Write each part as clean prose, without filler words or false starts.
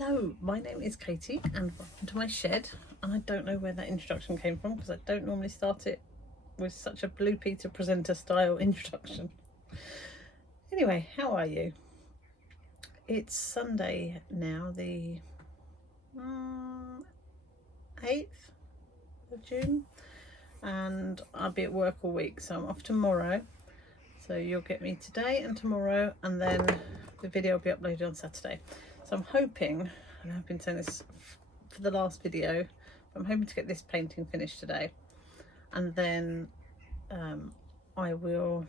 Hello, my name is Katie and welcome to my shed. And I don't know where that introduction came from because I don't normally start it with such a Blue Peter presenter style introduction. Anyway, how are you? It's Sunday now, the 8th of June, and I'll be at work all week, so I'm off tomorrow. So you'll get me today and tomorrow, and then the video will be uploaded on Saturday. So I'm hoping, and I've been saying this for the last video, I'm hoping to get this painting finished today, and then I will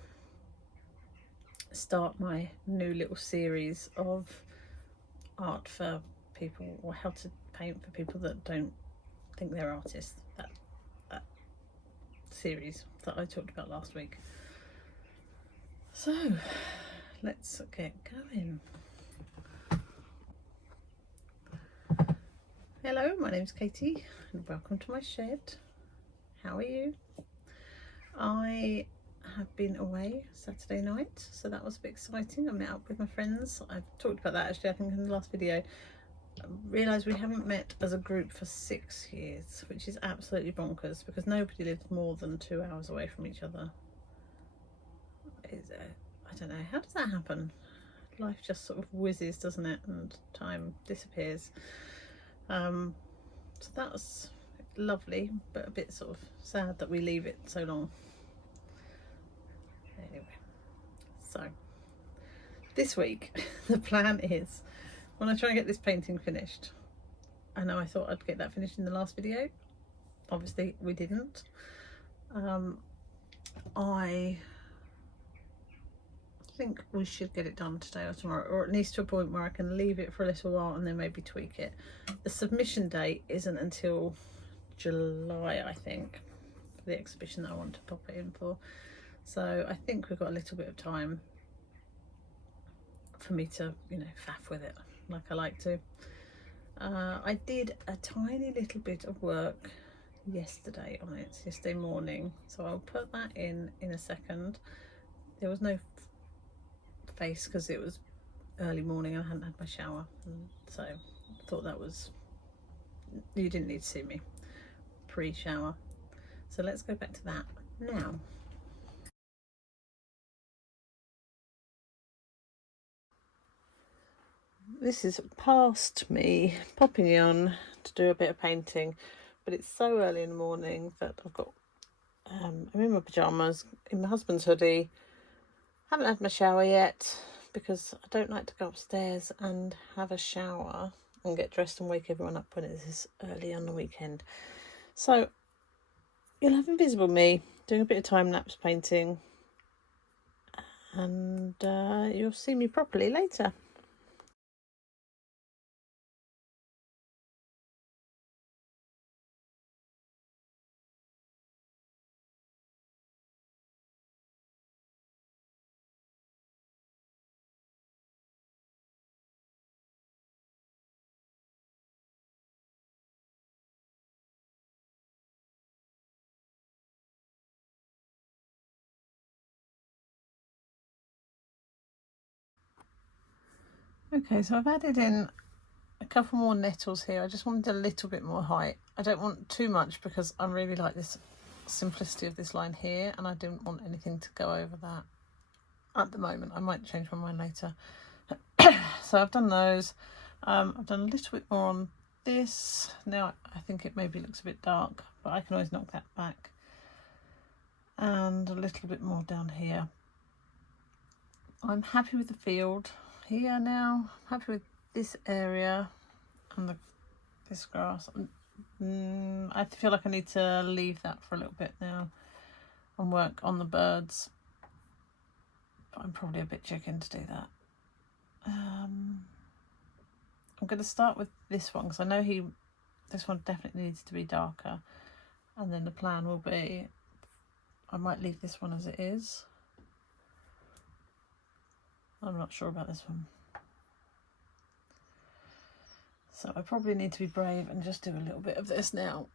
start my new little series of art for people, or how to paint for people that don't think they're artists. That series that I talked about last week. So let's get going. Hello, my name's Katie and welcome to my shed. How are you? I have been away Saturday night, so that was a bit exciting. I met up with my friends. I've talked about that actually, I think, in the last video. I realised we haven't met as a group for 6 years, which is absolutely bonkers because nobody lives more than 2 hours away from each other. I don't know, how does that happen? Life just sort of whizzes, doesn't it, and time disappears. So that was lovely, but a bit sort of sad that we leave it so long. Anyway, so this week the plan is, when I try and get this painting finished, I know I thought I'd get that finished in the last video, obviously we didn't. I think we should get it done today or tomorrow, or at least to a point where I can leave it for a little while and then maybe tweak it. The submission date isn't until July, I think, for the exhibition that I want to pop it in for, so I think we've got a little bit of time for me to, you know, faff with it like I like to. I did a tiny little bit of work yesterday on it, yesterday morning, so I'll put that in a second. There was no face because it was early morning and I hadn't had my shower, so I thought that was, you didn't need to see me pre-shower. So let's go back to that now. This is past me popping on to do a bit of painting, but it's so early in the morning that I've got I'm in my pyjamas, in my husband's hoodie. Haven't had my shower yet because I don't like to go upstairs and have a shower and get dressed and wake everyone up when it is early on the weekend. So you'll have invisible me doing a bit of time-lapse painting, and you'll see me properly later. Okay, so I've added in a couple more nettles here. I just wanted a little bit more height. I don't want too much because I really like this simplicity of this line here, and I didn't want anything to go over that at the moment. I might change my mind later. So I've done those. I've done a little bit more on this. Now I think it maybe looks a bit dark, but I can always knock that back. And a little bit more down here. I'm happy with the field here now. I'm happy with this area and this grass. I feel like I need to leave that for a little bit now and work on the birds, but I'm probably a bit chicken to do that. I'm going to start with this one because I know this one definitely needs to be darker, and then the plan will be I might leave this one as it is. I'm not sure about this one, so I probably need to be brave and just do a little bit of this now.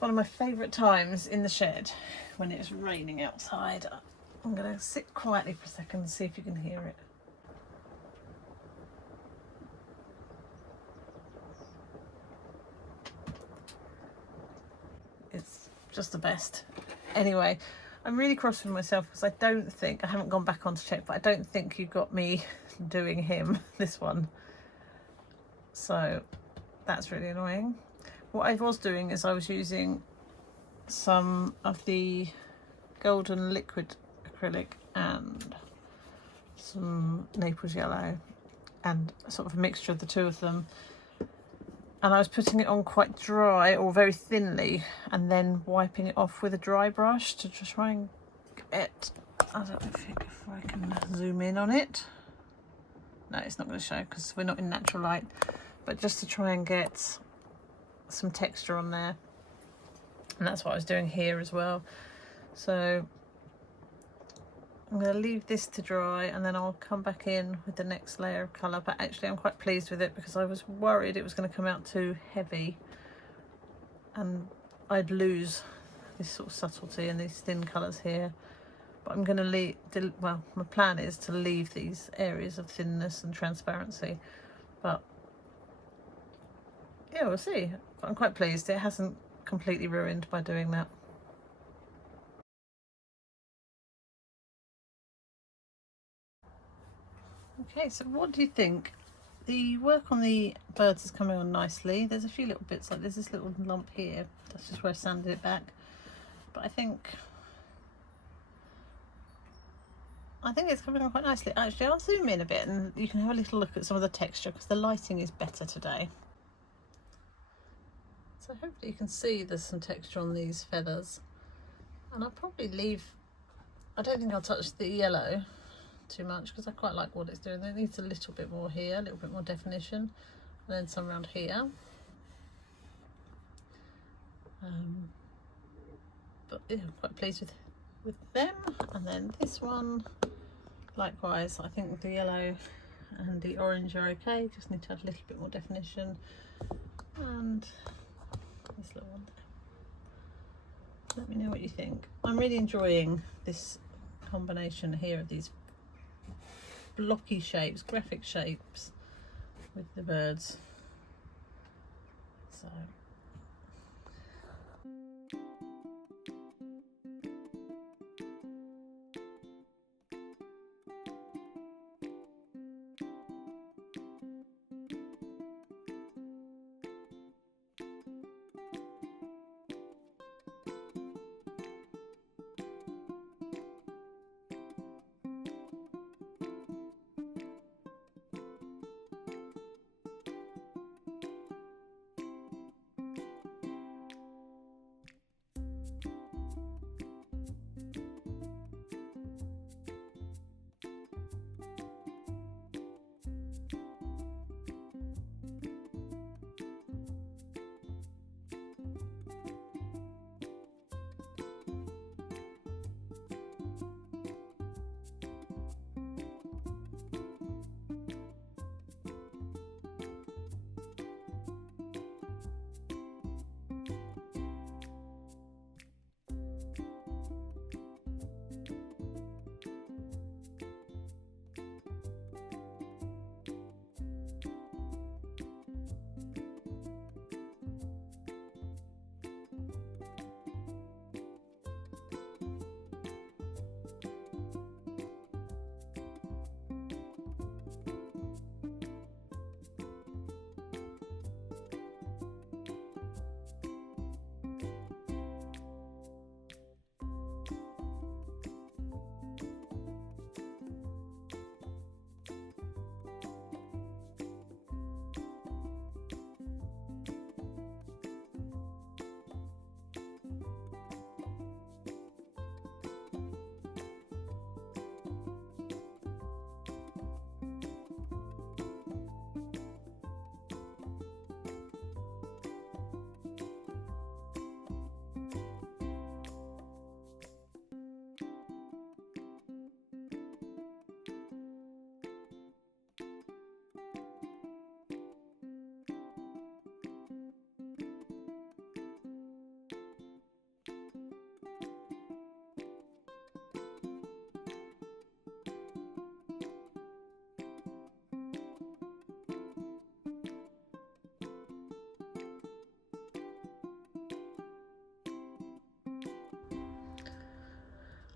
It's one of my favourite times in the shed when it's raining outside. I'm going to sit quietly for a second and see if you can hear it. It's just the best. Anyway, I'm really cross with myself because I haven't gone back on to check, but I don't think you got me doing him, this one. So that's really annoying. What I was doing is I was using some of the golden liquid acrylic and some Naples yellow and sort of a mixture of the two of them, and I was putting it on quite dry or very thinly and then wiping it off with a dry brush to try and get, I don't know if I can zoom in on it. No, it's not going to show because we're not in natural light, but just to try and get some texture on there. And that's what I was doing here as well. So I'm going to leave this to dry and then I'll come back in with the next layer of colour. But actually I'm quite pleased with it because I was worried it was going to come out too heavy and I'd lose this sort of subtlety and these thin colours here. But I'm going to leave, well, my plan is to leave these areas of thinness and transparency. But yeah, we'll see. But I'm quite pleased it hasn't completely ruined by doing that. Okay, so what do you think? The work on the birds is coming on nicely. There's a few little bits, like there's this little lump here. That's just where I sanded it back. But I think it's coming on quite nicely. Actually, I'll zoom in a bit and you can have a little look at some of the texture because the lighting is better today. So hopefully you can see there's some texture on these feathers. And I'll probably leave, I don't think I'll touch the yellow too much because I quite like what it's doing. It needs a little bit more here, a little bit more definition, and then some around here. But yeah, I'm quite pleased with them. And then this one, likewise, I think the yellow and the orange are okay, just need to add a little bit more definition. And this little one, let me know what you think. I'm really enjoying this combination here of these blocky shapes, graphic shapes with the birds. So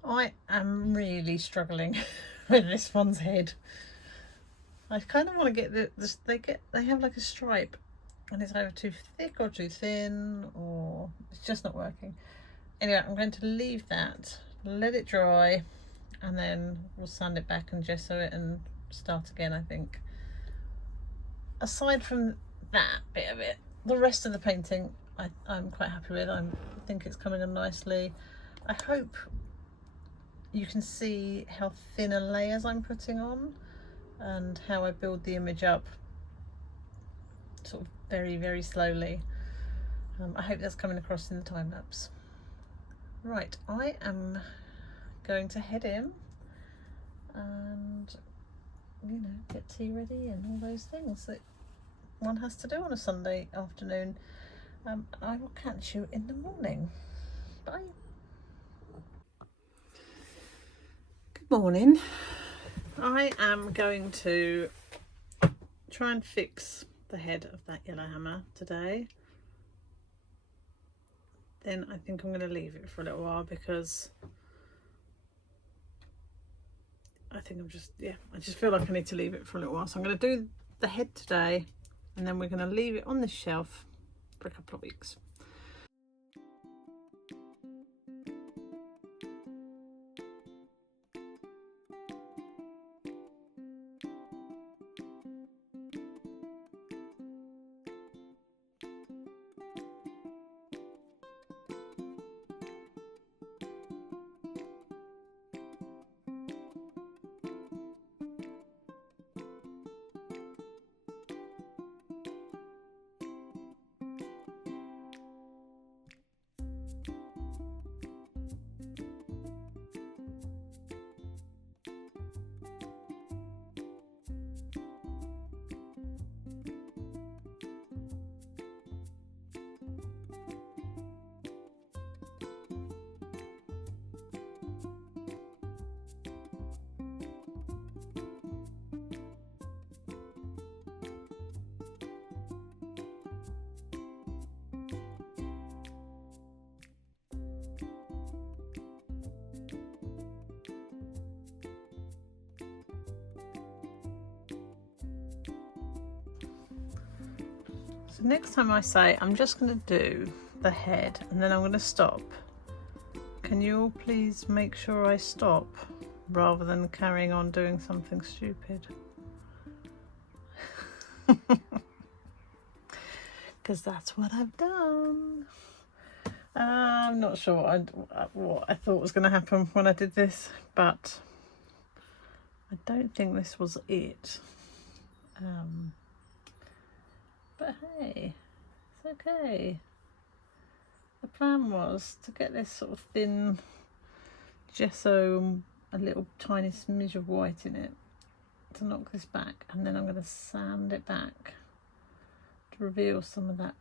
I am really struggling with this one's head. I kind of want to get this. They have like a stripe, and it's either too thick or too thin, or it's just not working. Anyway, I'm going to leave that, let it dry, and then we'll sand it back and gesso it and start again, I think. Aside from that bit of it, the rest of the painting I'm quite happy with. I think it's coming on nicely. I hope you can see how thinner layers I'm putting on and how I build the image up sort of very, very slowly. I hope that's coming across in the time lapse. Right, I am going to head in and, you know, get tea ready and all those things that one has to do on a Sunday afternoon. I will catch you in the morning. Bye. Good morning. I am going to try and fix the head of that yellowhammer today. Then I think I'm going to leave it for a little while because I think I just feel like I need to leave it for a little while. So I'm going to do the head today, and then we're going to leave it on this shelf for a couple of weeks. So next time I say I'm just going to do the head and then I'm going to stop, can you all please make sure I stop rather than carrying on doing something stupid? Because that's what I've done. I'm not sure what I thought was going to happen when I did this, but I don't think this was it. But hey, it's okay. The plan was to get this sort of thin gesso, a little tiny smidge of white in it, to knock this back, and then I'm going to sand it back to reveal some of that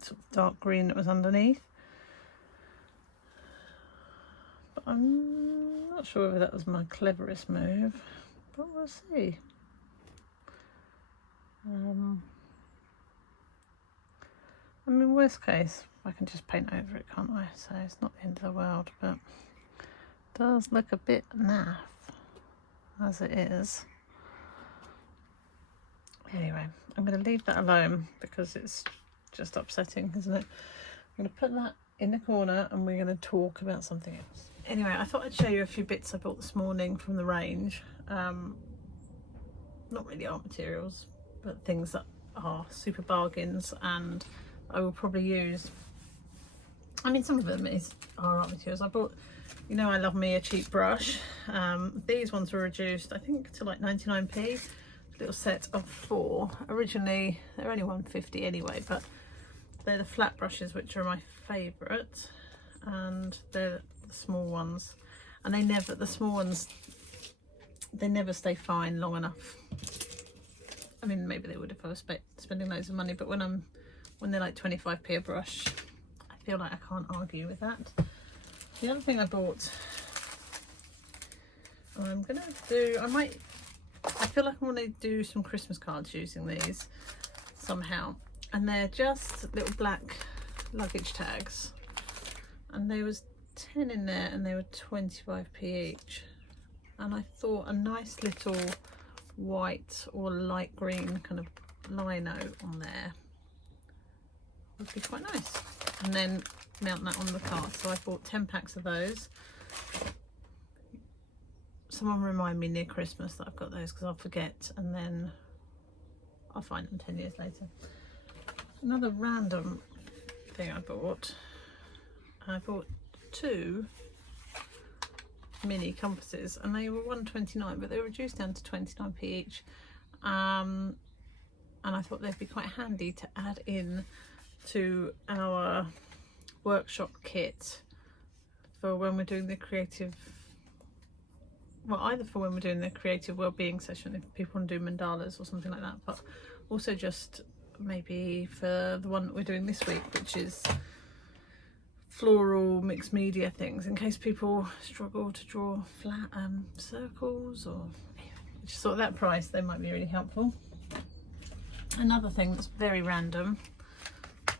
sort of dark green that was underneath. But I'm not sure whether that was my cleverest move, but we'll see. I mean, worst case, I can just paint over it, can't I? So it's not the end of the world, but it does look a bit naff as it is. Anyway, I'm going to leave that alone because it's just upsetting, isn't it? I'm going to put that in the corner and we're going to talk about something else. Anyway, I thought I'd show you a few bits I bought this morning from the range. Not really art materials, but things that are super bargains and I will probably use. I mean, some of them are art materials. I bought, you know, I love me a cheap brush. These ones were reduced, I think, to like 99p. Little set of 4. Originally, they're only 150 anyway, but they're the flat brushes, which are my favourite, and they're the small ones. And the small ones, they never stay fine long enough. I mean, maybe they would if I was spending loads of money, but when they're like 25p a brush, I feel like I can't argue with that. The other thing I bought, I'm gonna do, I feel like I want to do some Christmas cards using these somehow, and they're just little black luggage tags, and 10 in there and they were 25p each. And I thought a nice little white or light green kind of lino on there would be quite nice. And then mount that on the cart. So I bought 10 packs of those. Someone remind me near Christmas that I've got those, because I'll forget and then I'll find them 10 years later. Another random thing I bought 2 mini compasses, and they were $1.29, but they were reduced down to 29p each. And I thought they'd be quite handy to add in to our workshop kit for when we're doing the creative, well, either for when we're doing the creative well-being session if people want to do mandalas or something like that, but also just maybe for the one that we're doing this week, which is floral mixed media things, in case people struggle to draw flat circles, or just sort of that price, they might be really helpful. Another thing that's very random, I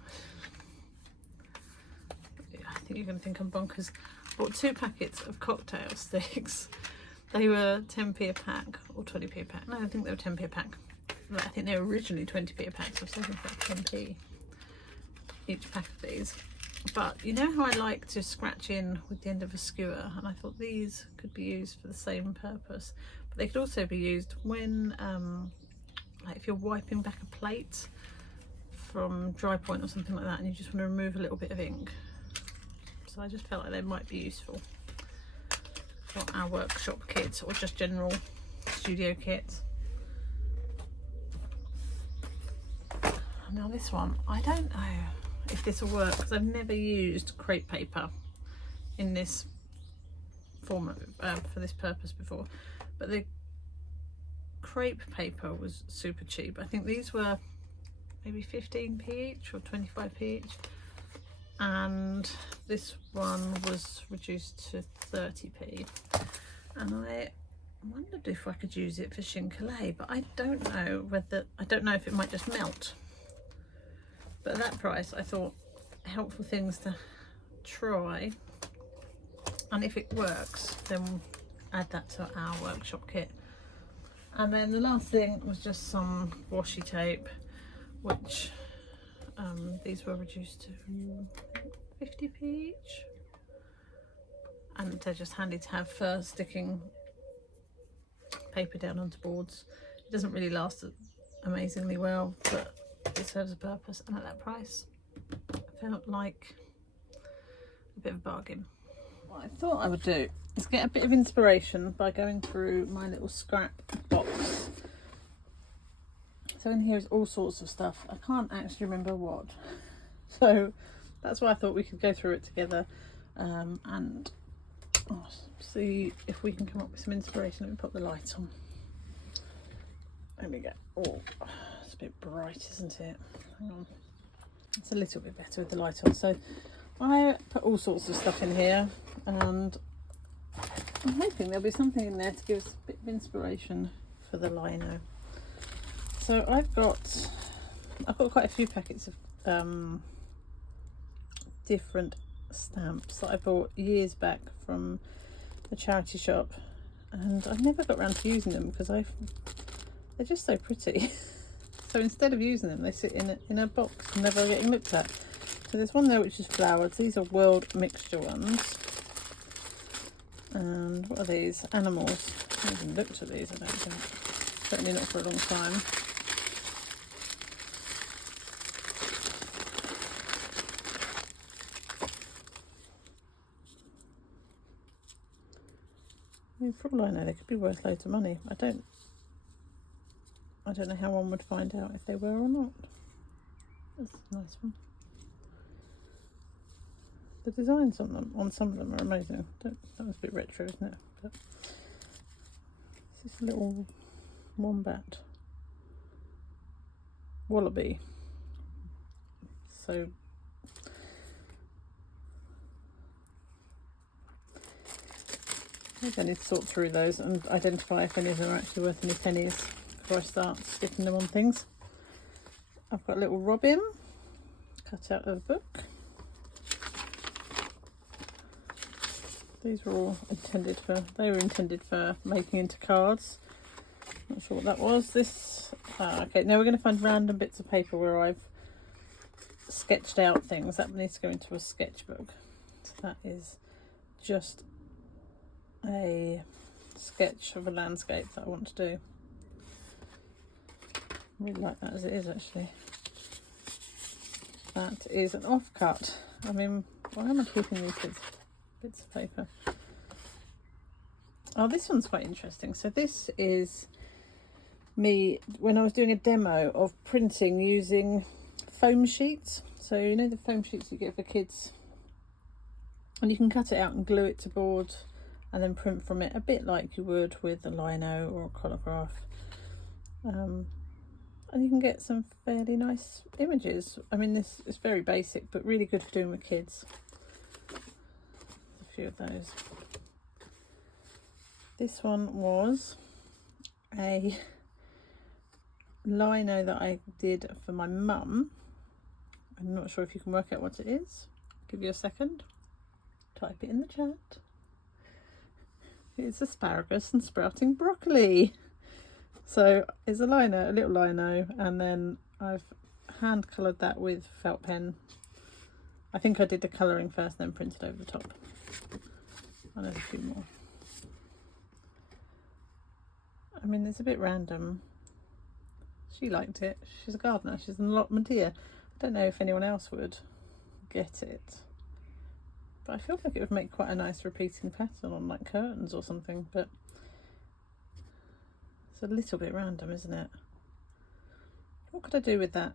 think you're going to think I'm bonkers, bought 2 packets of cocktail sticks. They were 10p a pack, or 20p a pack. No, I think they were 10p a pack. I think they were originally 20p a pack, so I've saved for 10p each pack of these. But you know how I like to scratch in with the end of a skewer, and I thought these could be used for the same purpose. But they could also be used when, like if you're wiping back a plate from dry point or something like that, and you just want to remove a little bit of ink. So I just felt like they might be useful for our workshop kit, or just general studio kits. Now this one, I don't know if this will work, because I've never used crepe paper in this form for this purpose before, but the crepe paper was super cheap. I think these were maybe 15p each or 25p each, and this one was reduced to 30p, and I wondered if I could use it for Schinkelay, but I don't know if it might just melt. But at that price, I thought helpful things to try, and if it works then we'll add that to our workshop kit. And then the last thing was just some washi tape, which these were reduced to 50p each, and they're just handy to have for sticking paper down onto boards. It doesn't really last amazingly well, but it serves a purpose, and at that price I felt like a bit of a bargain. What I thought I would do is get a bit of inspiration by going through my little scrap box. So in here is all sorts of stuff. I can't actually remember what, so that's why I thought we could go through it together and see if we can come up with some inspiration. Let me put the light on. There we go. Oh, it's a bit bright, isn't it? Hang on. It's a little bit better with the light on. So I put all sorts of stuff in here, and I'm hoping there'll be something in there to give us a bit of inspiration for the lino. So I've got quite a few packets of different stamps that I bought years back from a charity shop, and I've never got around to using them because they're just so pretty. So instead of using them, they sit in a box and never getting looked at. So there's one there which is flowers. These are world mixture ones. And what are these? Animals. I haven't even looked at these, I don't think. Certainly not for a long time. I mean, for all I know, they could be worth loads of money. I don't know how one would find out if they were or not. That's a nice one. The designs on them, on some of them, are amazing. That was a bit retro, isn't it? But this is a little wombat, wallaby. So maybe I need to sort through those and identify if any of them are actually worth any pennies before I start sticking them on things. I've got a little robin cut out of a book. These were all intended for, they were intended for making into cards. Not sure what that was. This, okay, now we're going to find random bits of paper where I've sketched out things. That needs to go into a sketchbook. So that is just a sketch of a landscape that I want to do. I really like that as it is, actually. That is an offcut. I mean, why am I keeping these bits of paper? Oh, this one's quite interesting. So this is me when I was doing a demo of printing using foam sheets. So you know the foam sheets you get for kids, and you can cut it out and glue it to board and then print from it, a bit like you would with a lino or a colorgraph. And you can get some fairly nice images. I mean, this is very basic, but really good for doing with kids. A few of those. This one was a lino that I did for my mum. I'm not sure if you can work out what it is. Give you a second. Type it in the chat. It's asparagus and sprouting broccoli. So it's a lino, a little lino, and then I've hand coloured that with felt pen. I think I did the colouring first, then printed over the top. And there's a few more. I mean, it's a bit random. She liked it. She's a gardener. She's an allotment here. I don't know if anyone else would get it, but I feel like it would make quite a nice repeating pattern on like curtains or something. But it's a little bit random, isn't it? What could I do with that?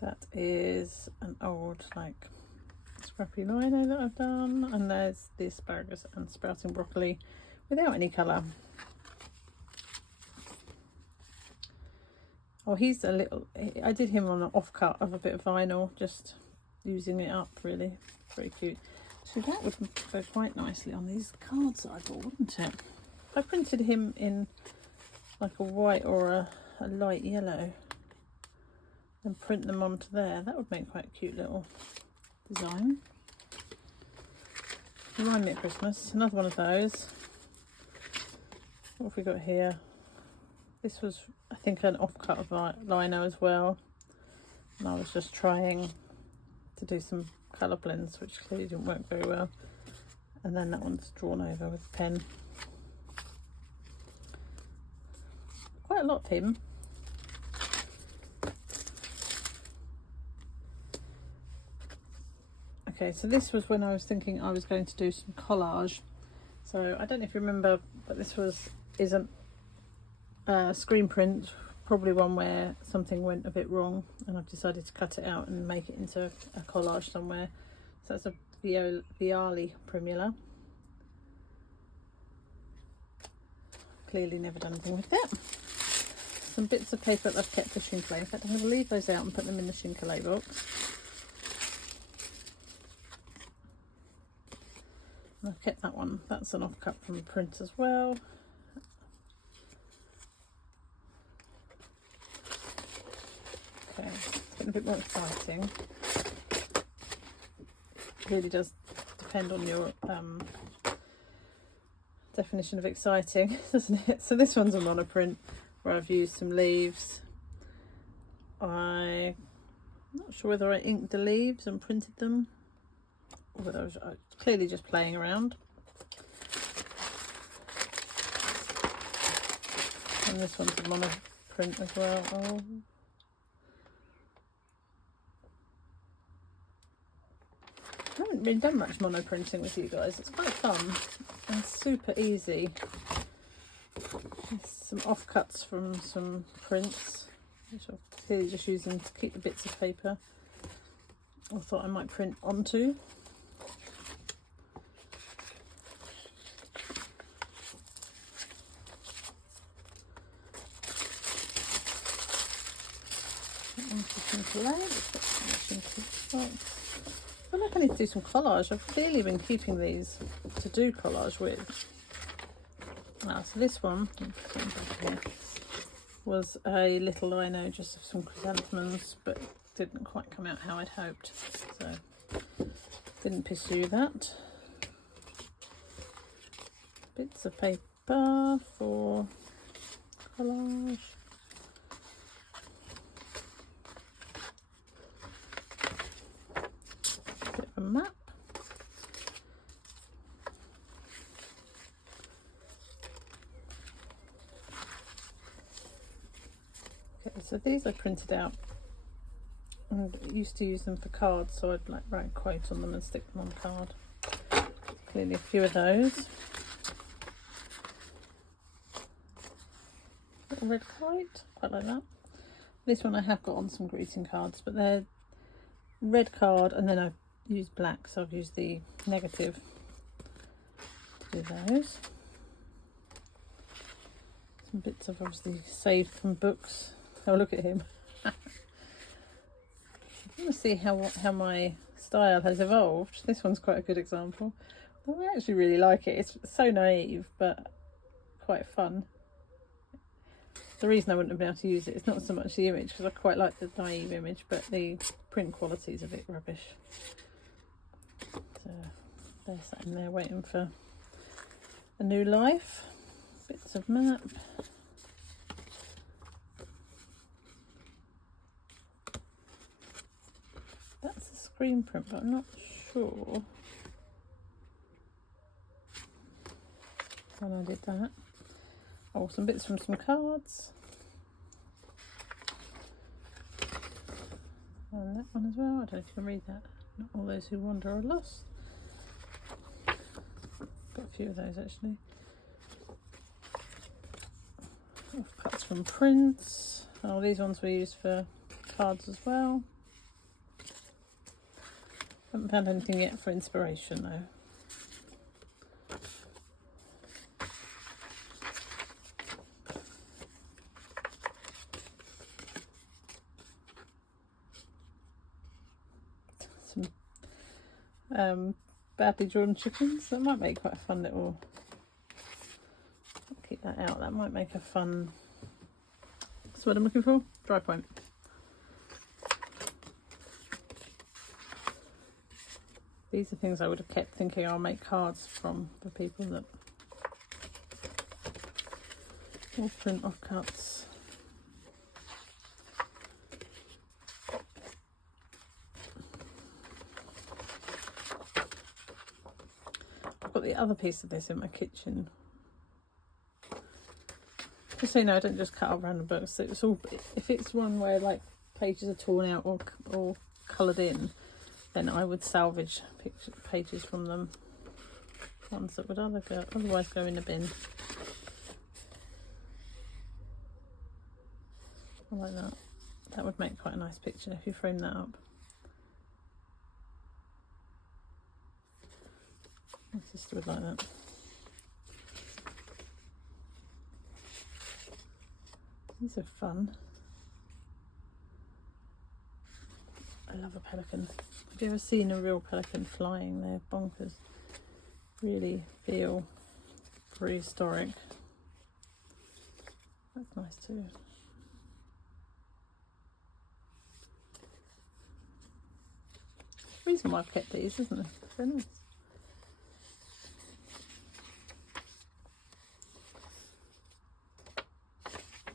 That is an old like scrappy lino that I've done, and there's the asparagus and sprouting broccoli without any colour. Oh, he's a little, I did him on an offcut of a bit of vinyl, just using it up really. Very cute. So that would go quite nicely on these cards that I bought, wouldn't it? If I printed him in like a white or a light yellow and print them onto there, that would make quite a cute little design. Remind me of Christmas. Another one of those. What have we got here? This was, I think, an offcut of lino as well, and I was just trying to do some colour blends, which clearly didn't work very well. And then that one's drawn over with a pen. Quite a lot of him. Okay, so this was when I was thinking I was going to do some collage. So I don't know if you remember, but this isn't a screen print, probably one where something went a bit wrong, and I've decided to cut it out and make it into a collage somewhere. So that's a Viali Primula. Clearly never done anything with that. Some bits of paper that I've kept for Schinkelay. In fact, I'm going to leave those out and put them in the Schinkelay box. And I've kept that one. That's an offcut from a print as well. Okay, it's getting a bit more exciting. It really does depend on your definition of exciting, doesn't it? So this one's a monoprint where I've used some leaves. I'm not sure whether I inked the leaves and printed them, or whether I was clearly just playing around. And this one's a monoprint as well. Oh. I haven't really done much monoprinting with you guys. It's quite fun and super easy. There's some offcuts from some prints, which I'm clearly just using to keep the bits of paper I thought I might print onto. I feel like I need to do some collage. I've clearly been keeping these to do collage with. So this one was a little lino just of some chrysanthemums, but didn't quite come out how I'd hoped, so didn't pursue that. Bits of paper for collage. Bit of a map. Okay, so these I printed out and used to use them for cards, so I'd like write a quote on them and stick them on a card. Clearly a few of those. Little red kite, quite like that. This one I have got on some greeting cards, but they're red card and then I've used black, so I've used the negative to do those. Some bits I've obviously saved from books. Oh, look at him. I want to see how my style has evolved. This one's quite a good example. I actually really like it. It's so naive, but quite fun. The reason I wouldn't have been able to use it is not so much the image, because I quite like the naive image, but the print quality is a bit rubbish. So they're sat in there waiting for a new life. Bits of map. That's a screen print, but I'm not sure when I did that. Oh, some bits from some cards. And that one as well. I don't know if you can read that. Not all those who wander are lost. Got a few of those actually. Cuts from prints. Oh, these ones we use for cards as well. Haven't found anything yet for inspiration though. Some badly drawn chickens. That might make quite a fun little. I'll keep that out. That might make a fun. That's what I'm looking for. Dry point. These are things I would have kept thinking I'll make cards from for people that will print offcuts. I've got the other piece of this in my kitchen. Just so you know, I don't just cut up random books. So it's all, if it's one where like pages are torn out or coloured in, then I would salvage pages from them. Ones that would otherwise go in the bin. I like that. That would make quite a nice picture if you frame that up. My sister would like that. These are fun. I love a pelican. Have you ever seen a real pelican flying? They're bonkers. Really feel prehistoric. That's nice too. The reason why I've kept these, isn't it? They're nice.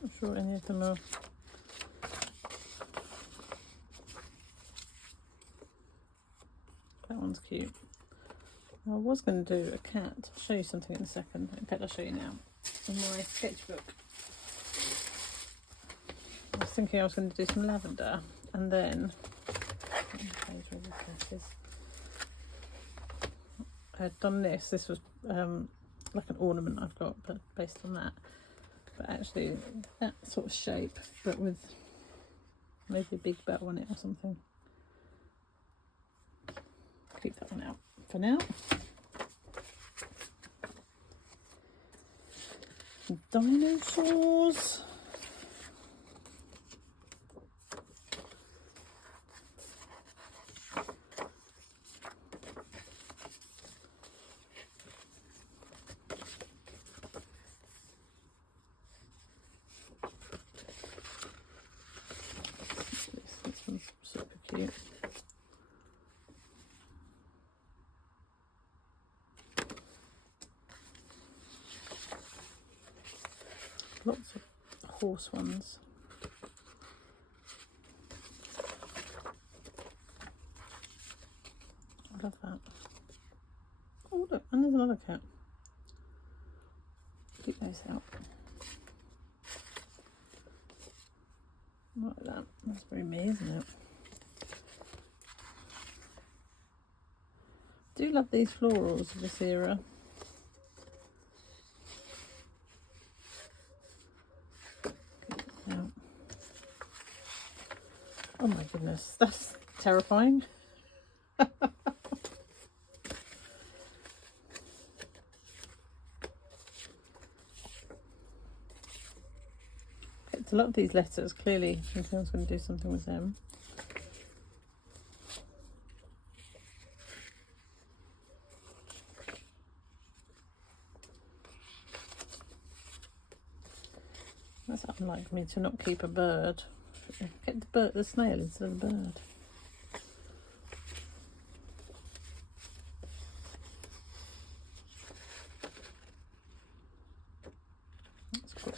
I'm sure any of them are. That one's cute. I was going to do a cat. I'll show you something in a second. In fact, I'll show you now. In my sketchbook, I was thinking I was going to do some lavender, and then I had done this. This was like an ornament I've got, but based on that. But actually, that sort of shape, but with maybe a big bow on it or something. Keep that one out for now. Some dinosaurs. Some horse ones. I love that. Oh look, and there's another cat. Keep those out. Like that. That's very me, isn't it? Do love these florals of this era. Out. Oh my goodness, that's terrifying. A lot of these letters, clearly I think I was going to do something with them. That's unlike me to not keep a bird. Get the snail instead of the bird. That's cool.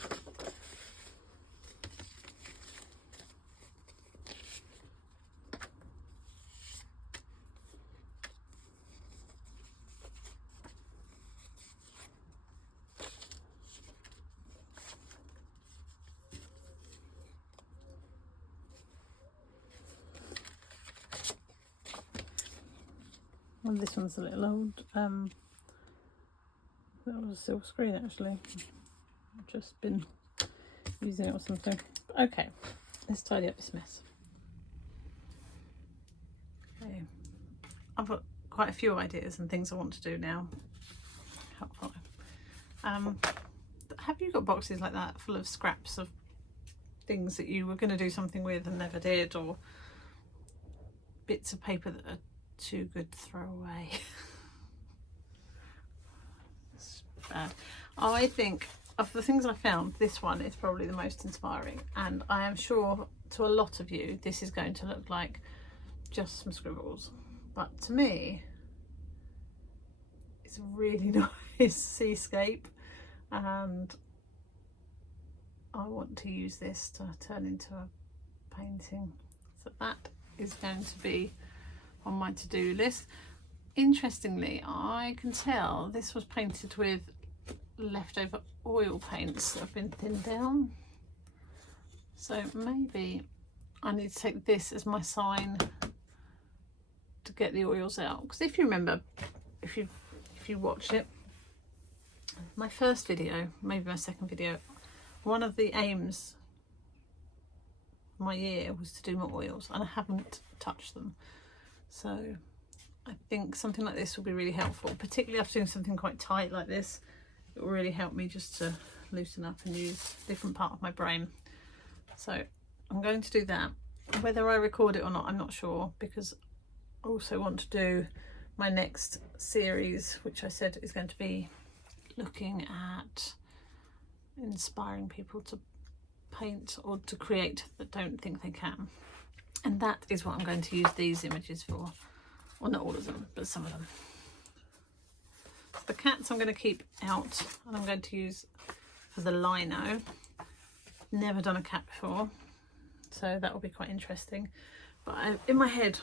Well, this one's a little old. That was a silk screen actually. I've just been using it or something. Okay, let's tidy up this mess. Okay, I've got quite a few ideas and things I want to do now. Have you got boxes like that full of scraps of things that you were going to do something with and never did, or bits of paper that are too good to throw away? It's bad. I think of the things I found, this one is probably the most inspiring, and I am sure to a lot of you this is going to look like just some scribbles, but to me it's a really nice seascape, and I want to use this to turn into a painting. So that is going to be on my to-do list. Interestingly, I can tell this was painted with leftover oil paints that have been thinned down, so maybe I need to take this as my sign to get the oils out, because if you remember, if you watched it, my first video, maybe my second video, one of the aims my year was to do my oils, and I haven't touched them. So I think something like this will be really helpful, particularly after doing something quite tight like this. It will really help me just to loosen up and use a different part of my brain. So I'm going to do that. Whether I record it or not, I'm not sure, because I also want to do my next series, which I said is going to be looking at inspiring people to paint or to create that don't think they can. And that is what I'm going to use these images for. Well, not all of them, but some of them. So the cats I'm going to keep out, and I'm going to use for the Lino. Never done a cat before, so that will be quite interesting. But in my head,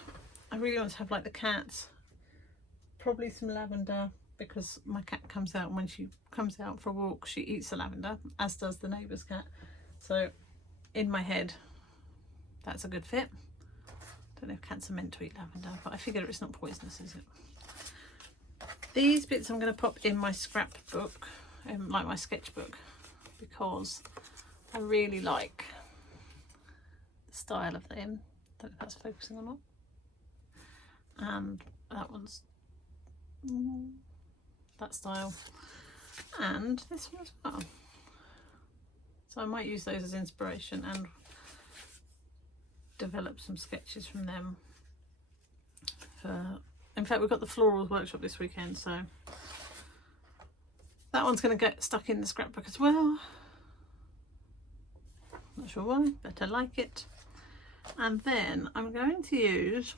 I really want to have like the cats, probably some lavender, because my cat comes out, and when she comes out for a walk she eats the lavender, as does the neighbour's cat. So in my head that's a good fit. Don't know if cats are meant to eat lavender, but I figure it's not poisonous, is it? These bits I'm going to pop in my scrapbook, like my sketchbook, because I really like the style of them. Don't know if that's focusing or not. And that one's that style, and this one as well. So I might use those as inspiration and develop some sketches from them. In fact, we've got the florals workshop this weekend, so that one's going to get stuck in the scrapbook as well. Not sure why, but I like it. And then I'm going to use,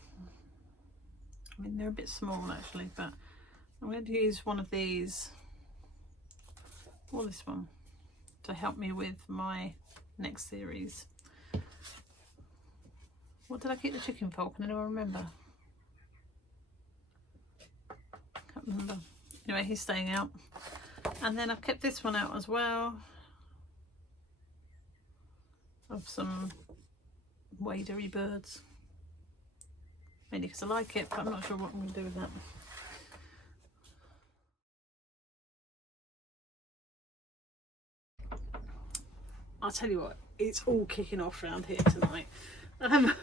I mean they're a bit small actually, but I'm going to use one of these, or this one, to help me with my next series. What did I keep the chicken for? Can anyone remember? Can't remember. Anyway, he's staying out. And then I've kept this one out as well, of some wadery birds. Mainly because I like it, but I'm not sure what I'm going to do with that. I'll tell you what, it's all kicking off around here tonight. I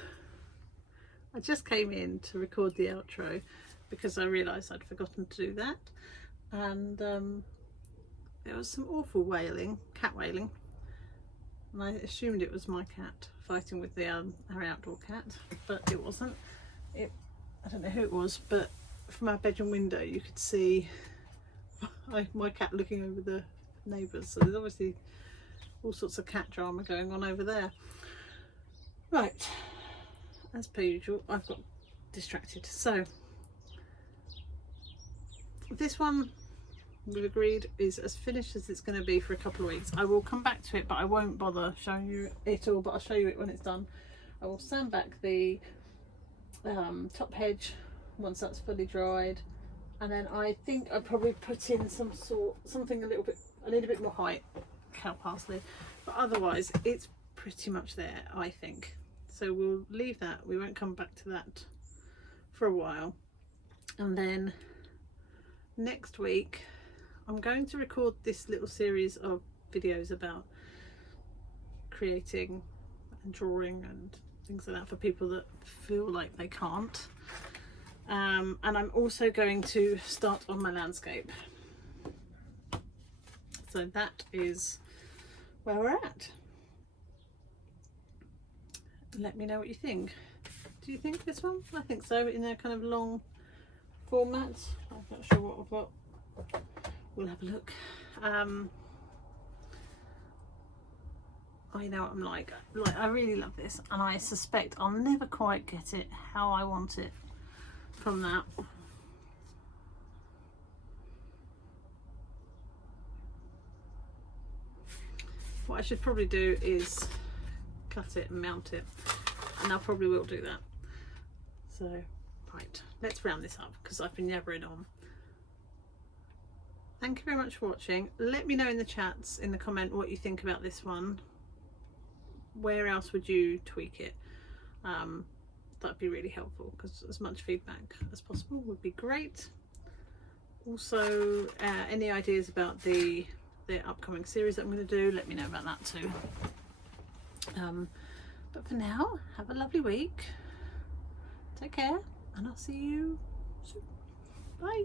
just came in to record the outro because I realised I'd forgotten to do that, and there was some awful wailing, cat wailing, and I assumed it was my cat fighting with the our outdoor cat, but it wasn't. I don't know who it was, but from our bedroom window you could see my cat looking over the neighbours, so there's obviously all sorts of cat drama going on over there. Right, as per usual, I've got distracted. So this one we've agreed is as finished as it's going to be for a couple of weeks. I will come back to it, but I won't bother showing you it all, but I'll show you it when it's done. I will sand back the top hedge once that's fully dried, and then I think I'll probably put in something a little bit, I need a bit more height, cow parsley, but otherwise it's pretty much there, I think. So we'll leave that, we won't come back to that for a while. And then next week I'm going to record this little series of videos about creating and drawing and things like that for people that feel like they can't. And I'm also going to start on my landscape. So that is where we're at. Let me know what you think. Do you think this one? I think so, in a kind of long format. I'm not sure what I've got. We'll have a look. I know what I'm like I really love this, and I suspect I'll never quite get it how I want it from that. What I should probably do is cut it and mount it, and I probably will do that. So right, let's round this up because I've been yabbering on. Thank you very much for watching. Let me know in the chats, in the comment, what you think about this one. Where else would you tweak it? That'd be really helpful, because as much feedback as possible would be great. Also, any ideas about the upcoming series that I'm going to do, let me know about that too. But for now, have a lovely week. Take care, and I'll see you soon. Bye.